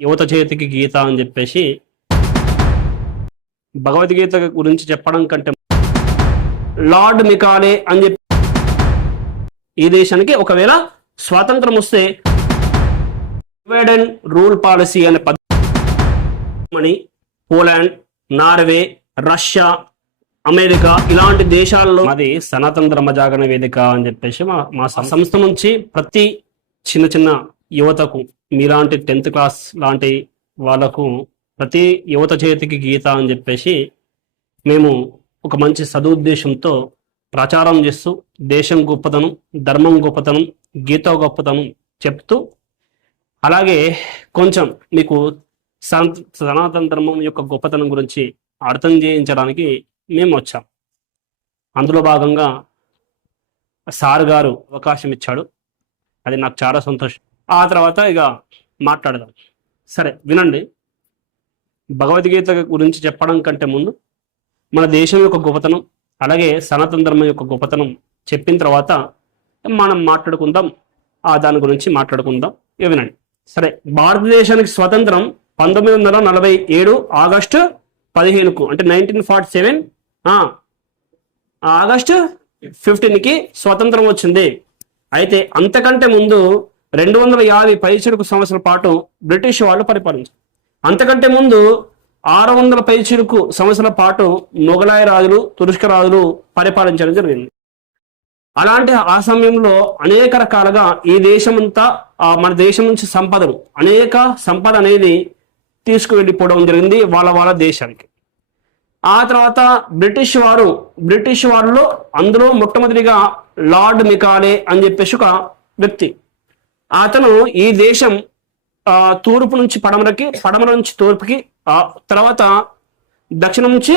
యువత చేతికి గీత అని చెప్పేసి భగవద్గీత గురించి చెప్పడం కంటే లార్డ్ మికాలే అని చెప్పి ఈ దేశానికి ఒకవేళ స్వాతంత్రం వస్తే డివైడ్ అండ్ రూల్ పాలసీ అనే పద్ధతి పోలాండ్, నార్వే, రష్యా, అమెరికా ఇలాంటి దేశాల్లో అది సనాతన ధర్మ జాగరణ వేదిక అని చెప్పేసి మా సంస్థ నుంచి ప్రతి చిన్న చిన్న యువతకు మీలాంటి 10th క్లాస్ లాంటి వాళ్ళకు ప్రతి యువత చేతికి గీత అని చెప్పేసి మేము ఒక మంచి సదుద్దేశంతో ప్రచారం చేస్తూ దేశం గొప్పతనం, ధర్మం గొప్పతనం, గీత గొప్పతనం చెప్తూ అలాగే కొంచెం మీకు సనాతన ధర్మం యొక్క గొప్పతనం గురించి అర్థం చేయించడానికి మేము వచ్చాం. అందులో భాగంగా సార్ గారు అవకాశం ఇచ్చాడు, అది నాకు చాలా సంతోషం. ఆ తర్వాత ఇక మాట్లాడదాం. సరే వినండి. భగవద్గీత గురించి చెప్పడం కంటే ముందు మన దేశం యొక్క గొప్పతనం అలాగే సనాతన ధర్మం యొక్క గొప్పతనం చెప్పిన తర్వాత మనం మాట్లాడుకుందాం, దాని గురించి మాట్లాడుకుందాం. ఇక వినండి. సరే, భారతదేశానికి స్వతంత్రం 1947 ఆగస్టు 15కు అంటే 1947 ఆగస్టు 15కి స్వతంత్రం వచ్చింది. అయితే అంతకంటే ముందు 250 పైచిలుకు సంవత్సరాల పాటు బ్రిటిష్ వాళ్ళు పరిపాలించారు. అంతకంటే ముందు 600 పైచిలుకు సంవత్సరాల పాటు మొఘలాయ రాజులు, తురుష్క రాజులు పరిపాలించడం జరిగింది. అలాంటి ఆ సమయంలో అనేక రకాలుగా ఈ దేశమంతా మన దేశం నుంచి అనేక సంపద అనేది తీసుకువెళ్ళిపోవడం జరిగింది వాళ్ళ దేశానికి. ఆ తర్వాత బ్రిటిష్ వారిలో అందులో మొట్టమొదటిగా లార్డ్ మికాలే అని చెప్పేసి ఒక వ్యక్తి. అతను ఈ దేశం తూర్పు నుంచి పడమరకి, పడమర నుంచి తూర్పుకి, తర్వాత దక్షిణం నుంచి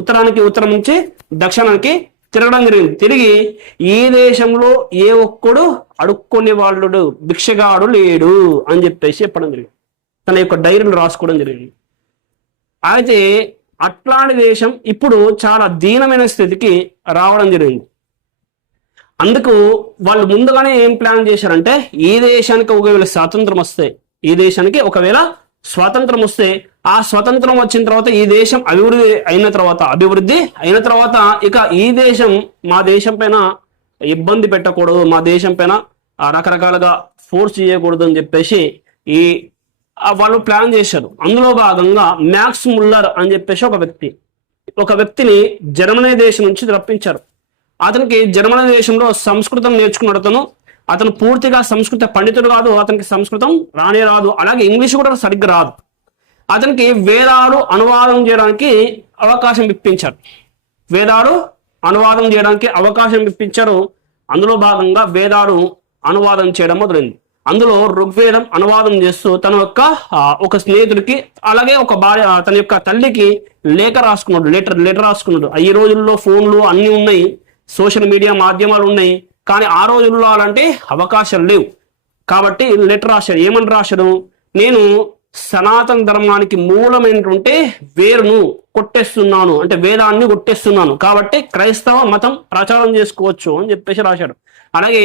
ఉత్తరానికి, ఉత్తరం నుంచి దక్షిణానికి తిరగడం జరిగింది. తిరిగి ఈ దేశంలో ఏ ఒక్కడు అడుక్కునే వాళ్ళు భిక్షగాడు లేడు అని చెప్పేసి చెప్పడం జరిగింది. తన యొక్క డైరీలు రాసుకోవడం జరిగింది. అయితే అట్లాంటి దేశం ఇప్పుడు చాలా దీనమైన స్థితికి రావడం జరిగింది. అందుకు వాళ్ళు ముందుగానే ఏం ప్లాన్ చేశారంటే ఈ దేశానికి ఒకవేళ స్వాతంత్రం వస్తే, ఈ దేశానికి ఒకవేళ స్వాతంత్రం వస్తే ఆ స్వతంత్రం వచ్చిన తర్వాత ఈ దేశం అభివృద్ధి అయిన తర్వాత ఇక ఈ దేశం మా దేశం పైన ఇబ్బంది పెట్టకూడదు, మా దేశం పైన రకరకాలుగా ఫోర్స్ చేయకూడదు అని చెప్పేసి వాళ్ళు ప్లాన్ చేశారు. అందులో భాగంగా మ్యాక్స్ ముల్లర్ అని చెప్పేసి ఒక వ్యక్తిని జర్మనీ దేశం నుంచి రప్పించారు. అతనికి జర్మనీ దేశంలో సంస్కృతం నేర్చుకున్నాడు. అతను పూర్తిగా సంస్కృత పండితుడు కాదు, అతనికి సంస్కృతం రానే రాదు, అలాగే ఇంగ్లీష్ కూడా సరిగ్గా రాదు. అతనికి వేదాలు అనువాదం చేయడానికి అవకాశం ఇప్పించారు. అందులో భాగంగా వేదాలు అనువాదం చేయడం మొదలైంది. అందులో ఋగ్వేదం అనువాదం చేస్తూ తన యొక్క ఒక స్నేహితుడికి అలాగే ఒక భార్య తన యొక్క తల్లికి లెటర్ రాసుకున్నాడు. ఈ రోజుల్లో ఫోన్లు అన్నీ ఉన్నాయి, సోషల్ మీడియా మాధ్యమాలు ఉన్నాయి, కానీ ఆ రోజుల్లో అలాంటి అవకాశాలు లేవు. కాబట్టి లెటర్ రాశాడు. ఏమని రాశాడు? నేను సనాతన ధర్మానికి మూలమైనటువంటి వేరును కొట్టేస్తున్నాను, అంటే వేదాన్ని కొట్టేస్తున్నాను, కాబట్టి క్రైస్తవ మతం ప్రచారం చేసుకోవచ్చు అని చెప్పేసి రాశాడు. అలాగే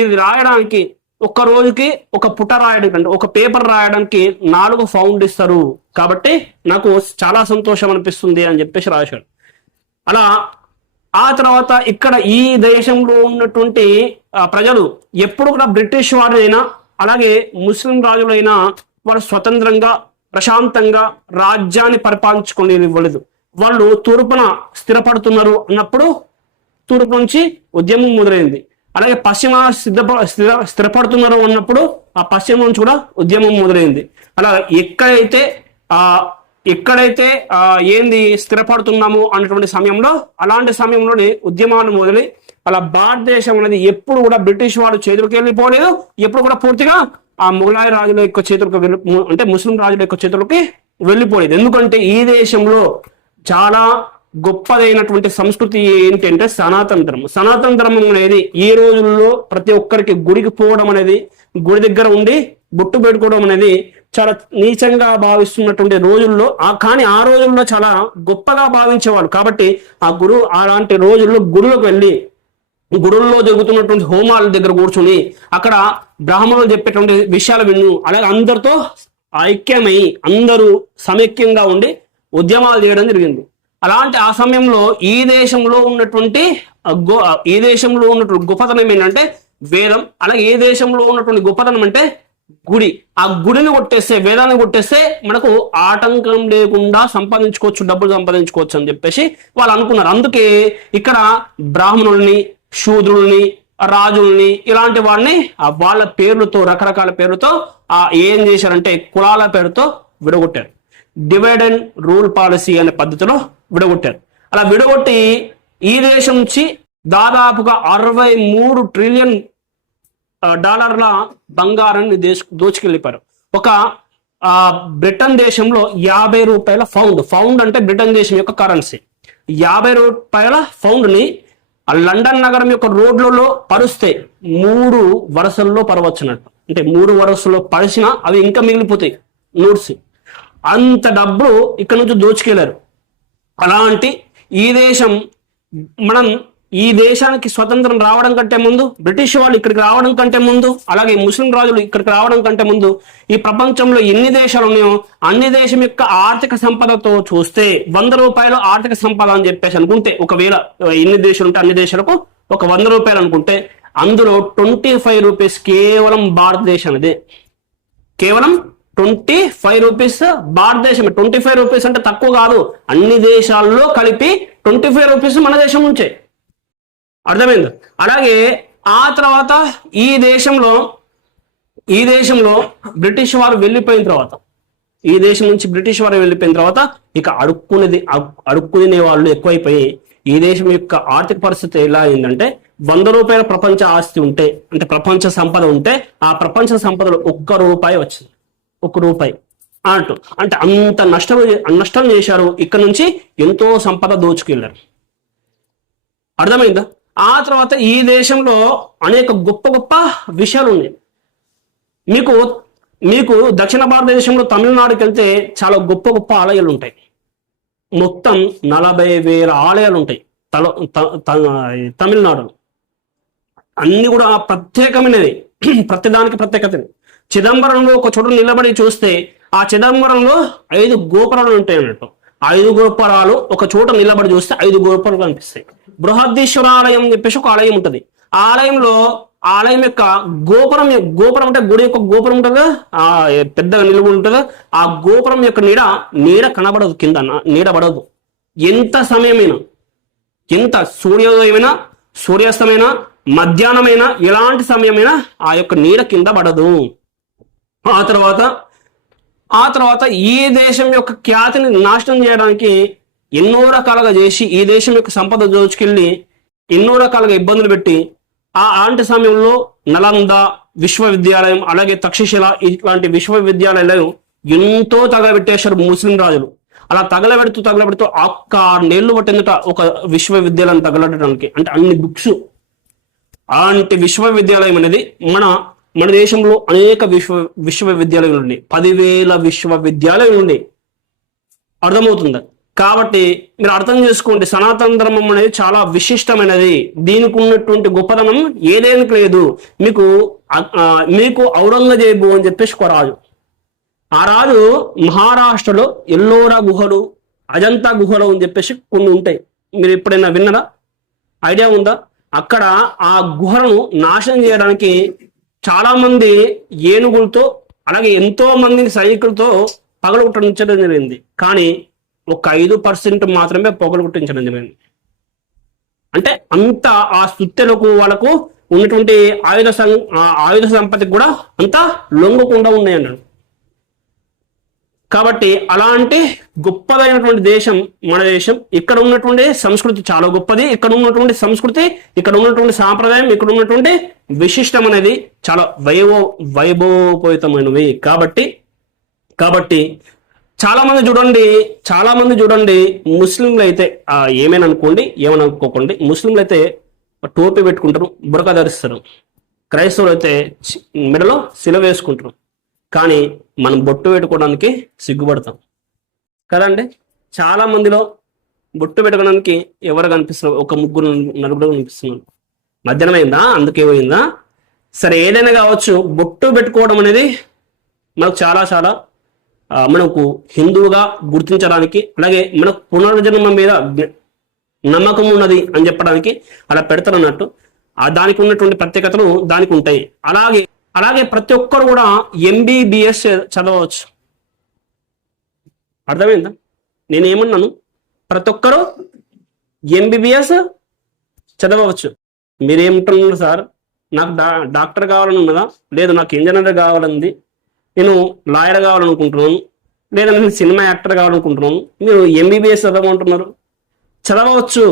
ఇది రాయడానికి ఒక్క రోజుకి ఒక పుట రాయడానికి, అంటే ఒక పేపర్ రాయడానికి 4 పౌండ్లు ఇస్తారు, కాబట్టి నాకు చాలా సంతోషం అనిపిస్తుంది అని చెప్పేసి రాశాడు. అలా ఆ తర్వాత ఇక్కడ ఈ దేశంలో ఉన్నటువంటి ప్రజలు ఎప్పుడు కూడా బ్రిటిష్ వారైనా అలాగే ముస్లిం రాజులైనా వాళ్ళు స్వతంత్రంగా ప్రశాంతంగా రాజ్యాన్ని పరిపాలించుకోనివ్వలేదు. వాళ్ళు తూర్పున స్థిరపడుతున్నారు అన్నప్పుడు తూర్పు నుంచి ఉద్యమం మొదలైంది. అలాగే పశ్చిమ స్థిరపడుతున్నారు అన్నప్పుడు ఆ పశ్చిమ నుంచి కూడా ఉద్యమం మొదలైంది. అలా ఎక్కడైతే స్థిరపడుతున్నాము అన్నటువంటి సమయంలో అలాంటి సమయంలోనే ఉద్యమాలు మొదలై అలా భారతదేశం అనేది ఎప్పుడు కూడా బ్రిటిష్ వాడు చేతులకు వెళ్ళిపోలేదు, ఎప్పుడు కూడా పూర్తిగా ఆ మొఘలాయ రాజుల యొక్క చేతులకు అంటే ముస్లిం రాజుల యొక్క చేతులకి వెళ్ళిపోలేదు. ఎందుకంటే ఈ దేశంలో చాలా గొప్పదైనటువంటి సంస్కృతి ఏంటంటే సనాతన ధర్మం అనేది ఈ రోజుల్లో ప్రతి ఒక్కరికి గుడికి పోవడం అనేది, గుడి దగ్గర ఉండి బొట్టు పెట్టుకోవడం అనేది చాలా నీచంగా భావిస్తున్నటువంటి రోజుల్లో, కానీ ఆ రోజుల్లో చాలా గొప్పగా భావించేవాళ్ళు. కాబట్టి అలాంటి రోజుల్లో గుడులకు వెళ్ళి గుడుల్లో జరుగుతున్నటువంటి హోమాల దగ్గర కూర్చుని అక్కడ బ్రాహ్మణులు చెప్పేటువంటి విషయాలు విన్ను, అలాగే అందరితో ఐక్యమై అందరూ సమైక్యంగా ఉండి ఉద్యమాలు చేయడం జరిగింది. అలాంటి ఆ సమయంలో ఈ దేశంలో ఉన్నటువంటి గొప్పతనం ఏంటంటే వేదం. అలాగే ఏ దేశంలో ఉన్నటువంటి గొప్పతనం అంటే గుడి. ఆ గుడిని కొట్టేస్తే, వేదాన్ని కొట్టేస్తే మనకు ఆటంకం లేకుండా సంపాదించుకోవచ్చు, డబ్బులు సంపాదించుకోవచ్చు అని చెప్పేసి వాళ్ళు అనుకున్నారు. అందుకే ఇక్కడ బ్రాహ్మణుల్ని, శూద్రుల్ని, రాజుల్ని ఇలాంటి వాడిని వాళ్ళ పేర్లతో, రకరకాల పేర్లతో ఏం చేశారంటే కులాల పేరుతో విడగొట్టారు. డివైడ్ అండ్ రూల్ పాలసీ అనే పద్ధతిలో విడగొట్టారు. అలా విడగొట్టి ఈ దేశం నుంచి దాదాపుగా 63 ట్రిలియన్ డాలర్ల బంగారాన్ని దోచుకెళ్ళిపారు. ఒక బ్రిటన్ దేశంలో 50 రూపాయల ఫౌండ్ అంటే బ్రిటన్ దేశం యొక్క కరెన్సీ. 50 రూపాయల ని లండన్ నగరం యొక్క రోడ్లలో పరుస్తే 3 వరుసల్లో పరవచ్చున్నట్టు. అంటే 3 వరుసల్లో పరిచినా అవి ఇంకా మిగిలిపోతాయి నోట్స్. అంత డబ్బు ఇక్కడ నుంచి దోచుకెళ్లారు. అలాంటి ఈ దేశం, మనం ఈ దేశానికి స్వతంత్రం రావడం కంటే ముందు, బ్రిటిష్ వాళ్ళు ఇక్కడికి రావడం కంటే ముందు, అలాగే ముస్లిం రాజులు ఇక్కడికి రావడం కంటే ముందు ఈ ప్రపంచంలో ఎన్ని దేశాలు ఉన్నాయో అన్ని దేశం యొక్క ఆర్థిక సంపదతో చూస్తే 100 రూపాయలు ఆర్థిక సంపద అని చెప్పేసి అనుకుంటే, ఒకవేళ ఎన్ని దేశాలు ఉంటే అన్ని దేశాలకు ఒక 100 రూపాయలు అనుకుంటే అందులో 25 రూపీస్ కేవలం భారతదేశానిదే. కేవలం 25 రూపీస్ భారతదేశం. 25 రూపీస్ అంటే తక్కువ కాదు, అన్ని దేశాల్లో కలిపి 25 రూపీస్ మన దేశం నుంచే. అర్థమైంది? అలాగే ఆ తర్వాత ఈ దేశంలో బ్రిటిష్ వారు వెళ్ళిపోయిన తర్వాత, ఈ దేశం నుంచి బ్రిటిష్ వారు వెళ్ళిపోయిన తర్వాత ఇక అడుక్కునే వాళ్ళు ఎక్కువైపోయి ఈ దేశం యొక్క ఆర్థిక పరిస్థితి ఎలా అయిందంటే 100 రూపాయల ప్రపంచ ఆస్తి ఉంటే, అంటే ప్రపంచ సంపద ఉంటే ఆ ప్రపంచ సంపదలో 1 రూపాయి వచ్చింది. 1 రూపాయి అన్నట్టు. అంటే అంత నష్టం చేశారు. ఇక్కడ నుంచి ఎంతో సంపద దోచుకెళ్ళారు. అర్థమైందా? ఆ తర్వాత ఈ దేశంలో అనేక గొప్ప గొప్ప విషయాలు ఉన్నాయి. మీకు దక్షిణ భారతదేశంలో తమిళనాడుకి వెళ్తే చాలా గొప్ప గొప్ప ఆలయాలు ఉంటాయి. మొత్తం 40,000 ఆలయాలు ఉంటాయి తమిళనాడులో. అన్ని కూడా ప్రత్యేకమైనది, ప్రతిదానికి ప్రత్యేకత. చిదంబరంలో ఒక చోట నిలబడి చూస్తే ఆ చిదంబరంలో 5 గోపురాలు ఉంటాయి అన్నట్టు. 5 గోపురాలు ఒక చోట నిలబడి చూస్తే 5 గోపురాలు కనిపిస్తాయి. బృహదీశ్వర ఆలయం అని చెప్పేసి ఒక ఆలయం ఉంటుంది. ఆ ఆలయం యొక్క గోపురం అంటే గుడి యొక్క గోపురం ఉంటుంది, ఆ పెద్దగా నిలువ ఉంటుంది. ఆ గోపురం యొక్క నీడ కనబడదు, కింద నీడ పడదు. ఎంత సమయమైనా, ఎంత సూర్యోదయమైనా, సూర్యాస్తమైనా, మధ్యాహ్నమైనా, ఎలాంటి సమయమైనా ఆ యొక్క నీడ కింద పడదు. ఆ తర్వాత ఈ దేశం యొక్క ఖ్యాతిని నాశనం చేయడానికి ఎన్నో రకాలుగా చేసి ఈ దేశం యొక్క సంపద దోచుకెళ్ళి ఎన్నో రకాలుగా ఇబ్బందులు పెట్టి అలాంటి సమయంలో నలంద విశ్వవిద్యాలయం, అలాగే తక్షశిల ఇట్లాంటి విశ్వవిద్యాలయాలు ఎంతో తగలబెట్టేశారు ముస్లిం రాజులు. అలా తగలబెడుతూ 6 నెలలు పట్టిందట ఒక విశ్వవిద్యాలయం తగలబెట్టడానికి. అంటే అన్ని బుక్స్. అలాంటి విశ్వవిద్యాలయం అనేది మన దేశంలో అనేక విశ్వవిద్యాలయాలు ఉన్నాయి. 10,000 విశ్వవిద్యాలయాలు ఉన్నాయి. అర్థమవుతుందా? కాబట్టి మీరు అర్థం చేసుకోండి, సనాతన ధర్మం అనేది చాలా విశిష్టమైనది. దీనికి ఉన్నటువంటి గొప్పతనం ఏదేనికి లేదు. మీకు ఔరంగజేబు అని చెప్పేసి ఒక రాజు. ఆ రాజు మహారాష్ట్రలో ఎల్లోరా గుహలు, అజంతా గుహలు అని చెప్పేసి కొన్ని ఉంటాయి. మీరు ఎప్పుడైనా విన్నారా? ఐడియా ఉందా? అక్కడ ఆ గుహలను నాశనం చేయడానికి చాలా మంది ఏనుగులతో, అలాగే ఎంతో మంది సైనికులతో పగలగొట్టించడం జరిగింది. కానీ ఒక 5% మాత్రమే పొగలగొట్టించడం జరిగింది. అంటే అంత ఆ సుత్తెలకు వాళ్ళకు ఉన్నటువంటి ఆయుధ సంపత్తికి కూడా అంత లొంగకుండా ఉన్నాయి అన్నాడు. కాబట్టి అలాంటి గొప్పదైనటువంటి దేశం మన దేశం. ఇక్కడ ఉన్నటువంటి సంస్కృతి చాలా గొప్పది. ఇక్కడ ఉన్నటువంటి సంస్కృతి, ఇక్కడ ఉన్నటువంటి సాంప్రదాయం, ఇక్కడ ఉన్నటువంటి విశిష్టం అనేది చాలా వైభవోపేతమైనవి. కాబట్టి చాలా మంది చూడండి ముస్లింలు అయితే ఏమైనా అనుకోకండి, ముస్లింలు అయితే టోపీ పెట్టుకుంటారు, బురకా ధరిస్తారు. క్రైస్తవులు అయితే మెడలో శిల వేసుకుంటారు. కానీ మనం బొట్టు పెట్టుకోవడానికి సిగ్గుపడతాం కదండి. చాలా మందిలో బొట్టు పెట్టుకోవడానికి ఎవరు కనిపిస్తున్నారు? ఒక 3-4 కనిపిస్తున్నారు. మధ్యాహ్నం అయిందా, అందుకే పోయిందా? సరే, ఏదైనా కావచ్చు. బొట్టు పెట్టుకోవడం అనేది మనకు చాలా చాలా మనకు హిందువుగా గుర్తించడానికి, అలాగే మనకు పునర్జన్మ మీద నమ్మకం ఉన్నది అని చెప్పడానికి అలా పెడతారు అన్నట్టు. దానికి ఉన్నటువంటి ప్రత్యేకతలు దానికి ఉంటాయి. అలాగే అలాగే ప్రతి ఒక్కరు కూడా ఎంబీబీఎస్ చదవచ్చు. అర్థమైందా నేనేమన్నాను? ప్రతి ఒక్కరు ఎంబీబీఎస్ చదవచ్చు. మీరేమంటున్నారు సార్, నాకు డాక్టర్ కావాలని ఉన్నదా? లేదు, నాకు ఇంజనీర్ కావాలంది, నేను లాయర్ కావాలనుకుంటున్నాను, లేదా నేను సినిమా యాక్టర్ కావాలనుకుంటున్నాను. మీరు ఎంబీబీఎస్ చదవమంటున్నారు. చదవచ్చు,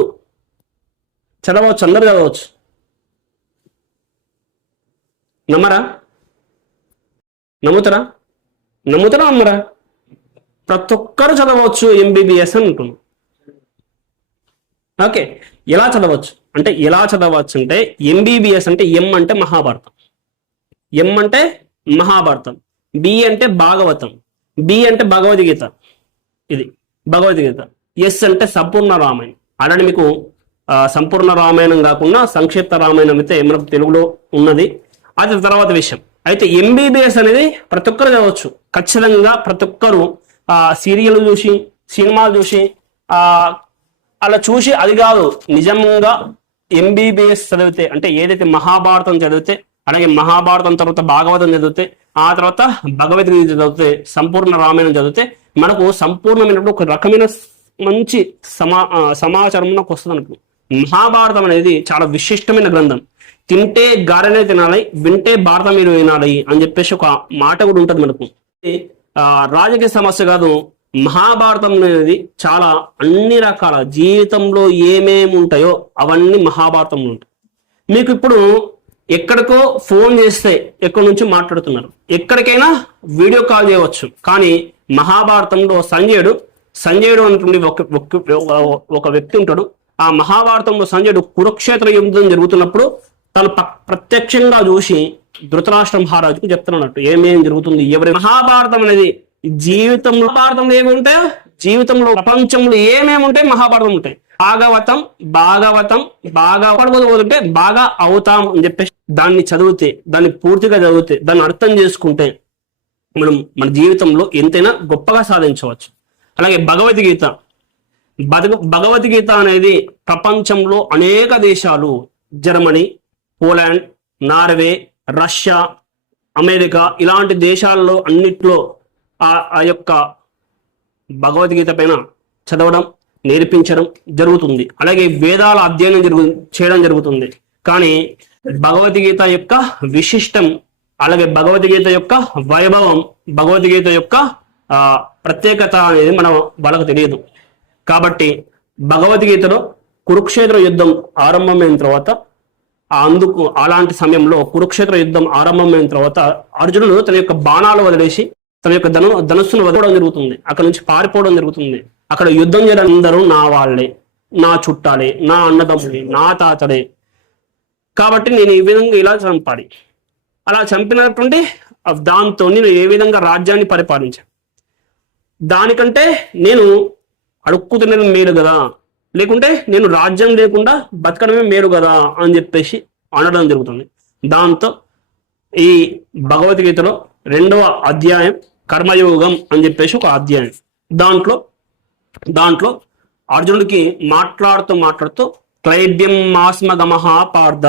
అందరు చదవచ్చు. నమ్మరా? నమ్ముతారా నమ్మరా? ప్రతి ఒక్కరు చదవచ్చు ఎంబీబీఎస్ అని అంటున్నాను. ఓకే, ఎలా చదవచ్చు అంటే ఎంబీబీఎస్ అంటే ఎం అంటే మహాభారతం, ఎం అంటే మహాభారతం, బి అంటే భాగవతం, బి అంటే భగవద్గీత, ఇది భగవద్గీత, ఎస్ అంటే సంపూర్ణ రామాయణం. అలానే మీకు సంపూర్ణ రామాయణం కాకుండా సంక్షిప్త రామాయణం అయితే మనకు తెలుగులో ఉన్నది, అది తర్వాత విషయం. అయితే ఎంబీబీఎస్ అనేది ప్రతి ఒక్కరు చదవచ్చు ఖచ్చితంగా. ప్రతి ఒక్కరు సీరియల్ చూసి, సినిమాలు చూసి, అలా చూసి అది కాదు, నిజంగా ఎంబీబీఎస్ చదివితే, అంటే ఏదైతే మహాభారతం చదివితే, అలాగే మహాభారతం తర్వాత భాగవతం చదివితే, ఆ తర్వాత భగవద్గీత చదివితే, సంపూర్ణ రామాయణం చదివితే మనకు సంపూర్ణమైనప్పుడు ఒక రకమైన మంచి సమాచారం నాకు వస్తుంది అనుకో. మహాభారతం అనేది చాలా విశిష్టమైన గ్రంథం. తింటే గారెనే తినాలి, వింటే భారతం మీరు వినాలి అని చెప్పేసి ఒక మాట కూడా ఉంటుంది మనకు. రాజకీయ సమస్య కాదు, మహాభారతం అనేది చాలా అన్ని రకాల జీవితంలో ఏమేమి ఉంటాయో అవన్నీ మహాభారతంలో ఉంటాయి. మీకు ఇప్పుడు ఎక్కడికో ఫోన్ చేస్తే ఎక్కడి నుంచి మాట్లాడుతున్నారు, ఎక్కడికైనా వీడియో కాల్ చేయవచ్చు. కానీ మహాభారతంలో సంజయుడు అనేటువంటి ఒక వ్యక్తి ఉంటాడు. ఆ మహాభారతంలో సంజయుడు కురుక్షేత్ర యుద్ధం జరుగుతున్నప్పుడు తను ప్రత్యక్షంగా చూసి ధృతరాష్ట్ర మహారాజుకు చెప్తున్నట్టు ఏమేమి జరుగుతుంది, ఎవరి. మహాభారతం అనేది జీవితంలో, భారతంలో ఏమి ఉంటాయో జీవితంలో, ప్రపంచంలో ఏమేమి ఉంటాయి మహాభారతం ఉంటాయి. బాగా పడిపోతే బాగా అవుతాం అని చెప్పేసి దాన్ని చదివితే, దాన్ని పూర్తిగా చదివితే, దాన్ని అర్థం చేసుకుంటే మనం మన జీవితంలో ఎంతైనా గొప్పగా సాధించవచ్చు. అలాగే భగవద్గీత అనేది ప్రపంచంలో అనేక దేశాలు, Germany, Poland, Norway, Russia, America ఇలాంటి దేశాల్లో అన్నిట్లో ఆ యొక్క భగవద్గీత పైన చదవడం, నేర్పించడం జరుగుతుంది. అలాగే వేదాల అధ్యయనం చేయడం జరుగుతుంది. కానీ భగవద్గీత యొక్క విశిష్టం, అలాగే భగవద్గీత యొక్క వైభవం, భగవద్గీత యొక్క ప్రత్యేకత అనేది వాళ్ళకు తెలియదు. కాబట్టి భగవద్గీతలో కురుక్షేత్ర యుద్ధం ఆరంభమైన తర్వాత, అలాంటి సమయంలో కురుక్షేత్ర యుద్ధం ఆరంభమైన తర్వాత అర్జునుడు తన యొక్క బాణాలు వదిలేసి తన యొక్క ధనుస్సును వదలడం జరుగుతుంది. అక్కడ నుంచి పారిపోవడం జరుగుతుంది. అక్కడ యుద్ధం చేయడం అందరూ నా వాళ్ళే, నా చుట్టాలే, నా అన్నదమ్ములే, నా తాతలే. కాబట్టి నేను ఈ విధంగా ఇలా చంపాలి. అలా చంపినటువంటి దాంతో నేను ఏ విధంగా రాజ్యాన్ని పరిపాలించాను, దానికంటే నేను అడుక్కుతున్నది మేలు కదా, లేకుంటే నేను రాజ్యం లేకుండా బతకడమే మేలు కదా అని చెప్పేసి అనడం జరుగుతుంది. దాంతో ఈ భగవద్గీతలో 2వ అధ్యాయం కర్మయోగం అని చెప్పేసి ఒక అధ్యాయం, దాంట్లో అర్జునుడికి మాట్లాడుతూ క్లైబ్యం మాస్మగమః పార్థ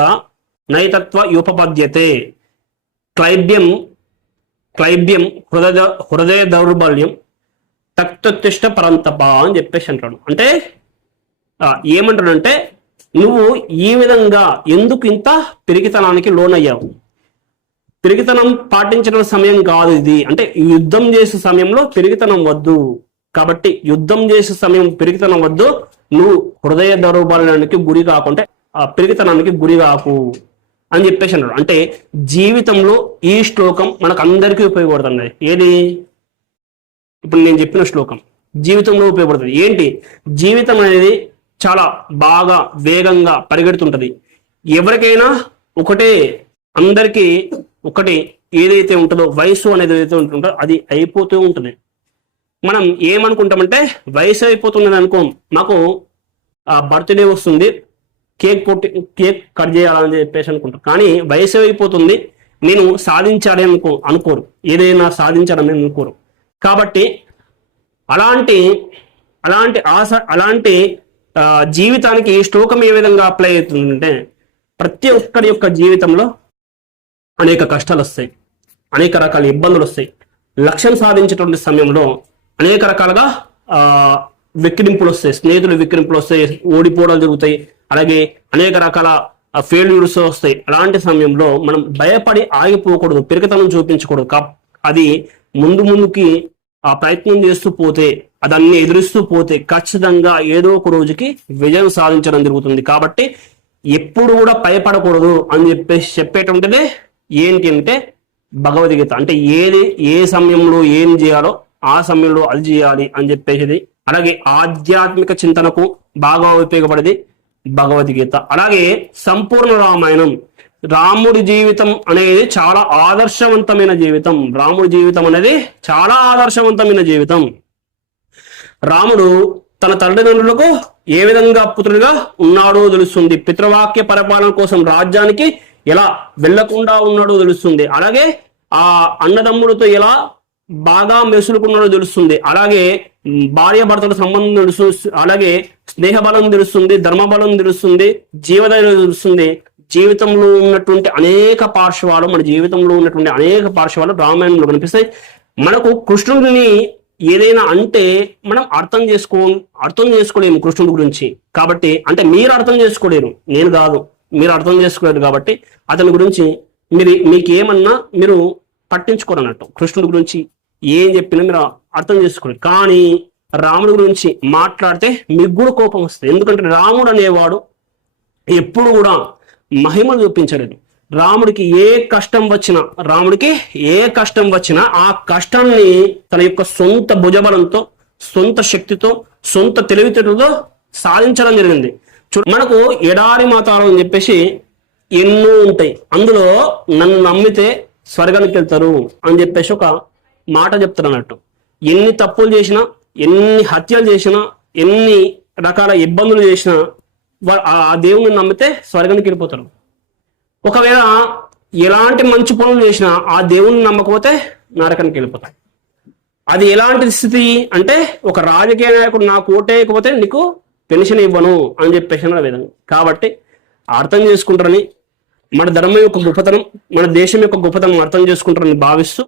నైతత్వ యుపపద్యతే, క్లైబ్యం హృదయ దౌర్బల్యం తక్తోత్తిష్ట పరంతప అని చెప్పేసి అంటాడు. అంటే ఏమంటాడంటే, నువ్వు ఈ విధంగా ఎందుకు ఇంత పిరికితనానికి లోనయ్యావు? పిరికితనం పాటించిన సమయం కాదు ఇది. అంటే యుద్ధం చేసే సమయంలో పిరికితనం వద్దు. కాబట్టి యుద్ధం చేసే సమయం పిరికితనం వద్దు. నువ్వు హృదయ దౌర్బల్యానికి గురి కాకుంటే ఆ పిరికితనానికి గురి కాకు అని చెప్పేసి అన్నాడు. అంటే జీవితంలో ఈ శ్లోకం మనకు అందరికీ ఉపయోగపడుతుంది. ఏది? ఇప్పుడు నేను చెప్పిన శ్లోకం జీవితంలో ఉపయోగపడుతుంది. ఏంటి? జీవితం అనేది చాలా బాగా వేగంగా పరిగెడుతుంటది. ఎవరికైనా అందరికీ ఒకటి ఏదైతే ఉంటుందో, వయసు అనేది ఏదైతే ఉంటుందో అది అయిపోతూ ఉంటుంది. మనం ఏమనుకుంటామంటే, వయసు అయిపోతున్నది అనుకో, నాకు బర్త్డే వస్తుంది, కేక్ కట్ చేయాలని చెప్పేసి అనుకుంటాం. కానీ వయసు అయిపోతుంది, నేను సాధించాలి అనుకోరు, ఏదైనా సాధించాలని అనుకోరు. కాబట్టి అలాంటి అలాంటి జీవితానికి ఈ శ్లోకం ఏ విధంగా అప్లై అవుతుందంటే, ప్రతి ఒక్కరి యొక్క జీవితంలో అనేక కష్టాలు వస్తాయి, అనేక రకాల ఇబ్బందులు వస్తాయి. లక్ష్యం సాధించేటువంటి సమయంలో అనేక రకాలుగా విక్రింపులు వస్తాయి, స్నేహితులు విక్రింపులు వస్తాయి, ఓడిపోవడాలు జరుగుతాయి, అలాగే అనేక రకాల ఫెయిల్యూర్స్ వస్తాయి. అలాంటి సమయంలో మనం భయపడి ఆగిపోకూడదు, పెరిగితనం చూపించకూడదు. అది ముందుకి ఆ ప్రయత్నం చేస్తూ పోతే, అదన్నీ ఎదురిస్తూ పోతే ఖచ్చితంగా ఏదో ఒక రోజుకి విజయం సాధించడం జరుగుతుంది. కాబట్టి ఎప్పుడు కూడా భయపడకూడదు అని చెప్పేటువంటిదే ఏంటి అంటే భగవద్గీత. అంటే ఏ సమయంలో ఏం చేయాలో ఆ సమయంలో అది చేయాలి అని చెప్పేసి. అలాగే ఆధ్యాత్మిక చింతనకు బాగా ఉపయోగపడేది భగవద్గీత. అలాగే సంపూర్ణ రామాయణం, రాముడి జీవితం అనేది చాలా ఆదర్శవంతమైన జీవితం. రాముడి జీవితం అనేది చాలా ఆదర్శవంతమైన జీవితం. రాముడు తన తల్లిదండ్రులకు ఏ విధంగా పుత్రుడిగా ఉన్నాడో తెలుస్తుంది. పితృవాక్య పరిపాలన కోసం రాజ్యానికి ఎలా వెళ్లకుండా ఉన్నాడో తెలుస్తుంది. అలాగే ఆ అన్నదమ్ముడితో ఎలా బాగా మెసులుకున్నాడో తెలుస్తుంది. అలాగే భార్య భర్తల సంబంధం తెలుస్తుంది. అలాగే స్నేహబలం తెలుస్తుంది, ధర్మబలం తెలుస్తుంది, జీవధైర్యం తెలుస్తుంది. జీవితంలో ఉన్నటువంటి అనేక పార్శ్వాలు, మన జీవితంలో ఉన్నటువంటి అనేక పార్శ్వాలు రామాయణంలో కనిపిస్తాయి. మనకు కృష్ణుడిని ఏదైనా అంటే మనం అర్థం చేసుకోలేము కృష్ణుడి గురించి. కాబట్టి అంటే మీరు అర్థం చేసుకోలేరు, నేను కాదు, మీరు అర్థం చేసుకోలేరు. కాబట్టి అతని గురించి మీకేమన్నా మీరు పట్టించుకోరు అన్నట్టు. కృష్ణుడి గురించి ఏం చెప్పినా మీరు అర్థం చేసుకోలేరు. కానీ రాముడి గురించి మాట్లాడితే మీకు కూడా కోపం వస్తుంది. ఎందుకంటే రాముడు అనేవాడు ఎప్పుడు కూడా మహిమను చూపించలేదు. రాముడికి ఏ కష్టం వచ్చినా ఆ కష్టాన్ని తన యొక్క సొంత భుజబలంతో, సొంత శక్తితో, సొంత తెలివితేటలతో సాధించడం జరిగింది. మనకు ఎడారి మాతాలు అని చెప్పేసి ఎన్నో ఉంటాయి. అందులో నన్ను నమ్మితే స్వర్గానికి వెళ్తారు అని చెప్పేసి ఒక మాట చెప్తారు అన్నట్టు. ఎన్ని తప్పులు చేసినా, ఎన్ని హత్యలు చేసినా, ఎన్ని రకాల ఇబ్బందులు చేసినా ఆ దేవుని నమ్మితే స్వర్గానికి వెళ్ళిపోతారు. ఒకవేళ ఎలాంటి మంచి పనులు చేసినా ఆ దేవుణ్ణి నమ్మకపోతే నరకానికి వెళ్ళిపోతారు. అది ఎలాంటి స్థితి అంటే, ఒక రాజకీయ నాయకుడు నాకు ఓటేయకపోతే నీకు పెన్షన్ ఇవ్వను అని చెప్పేసి విధంగా. కాబట్టి అర్థం చేసుకుంటారని, మన ధర్మం యొక్క గొప్పతనం, మన దేశం యొక్క గొప్పతనం అర్థం చేసుకుంటారని భావిస్తూ